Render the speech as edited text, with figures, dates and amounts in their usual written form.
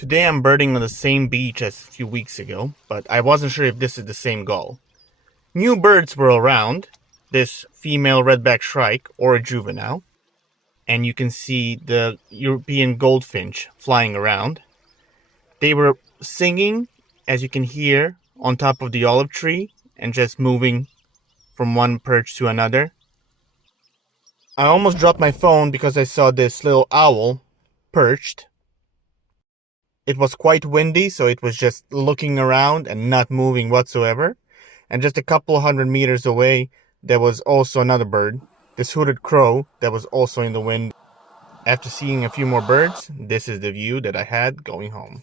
Today I'm birding on the same beach as a few weeks ago, but I wasn't sure if this is the same gull. New birds were around, this female redback shrike or a juvenile, and you can see the European goldfinch flying around. They were singing, as you can hear, on top of the olive tree and just moving from one perch to another. I almost dropped my phone because I saw this little owl perched. It was quite windy, so it was just looking around and not moving whatsoever. And just a couple hundred meters away, there was also another bird, this hooded crow, that was also in the wind. After seeing a few more birds, this is the view that I had going home.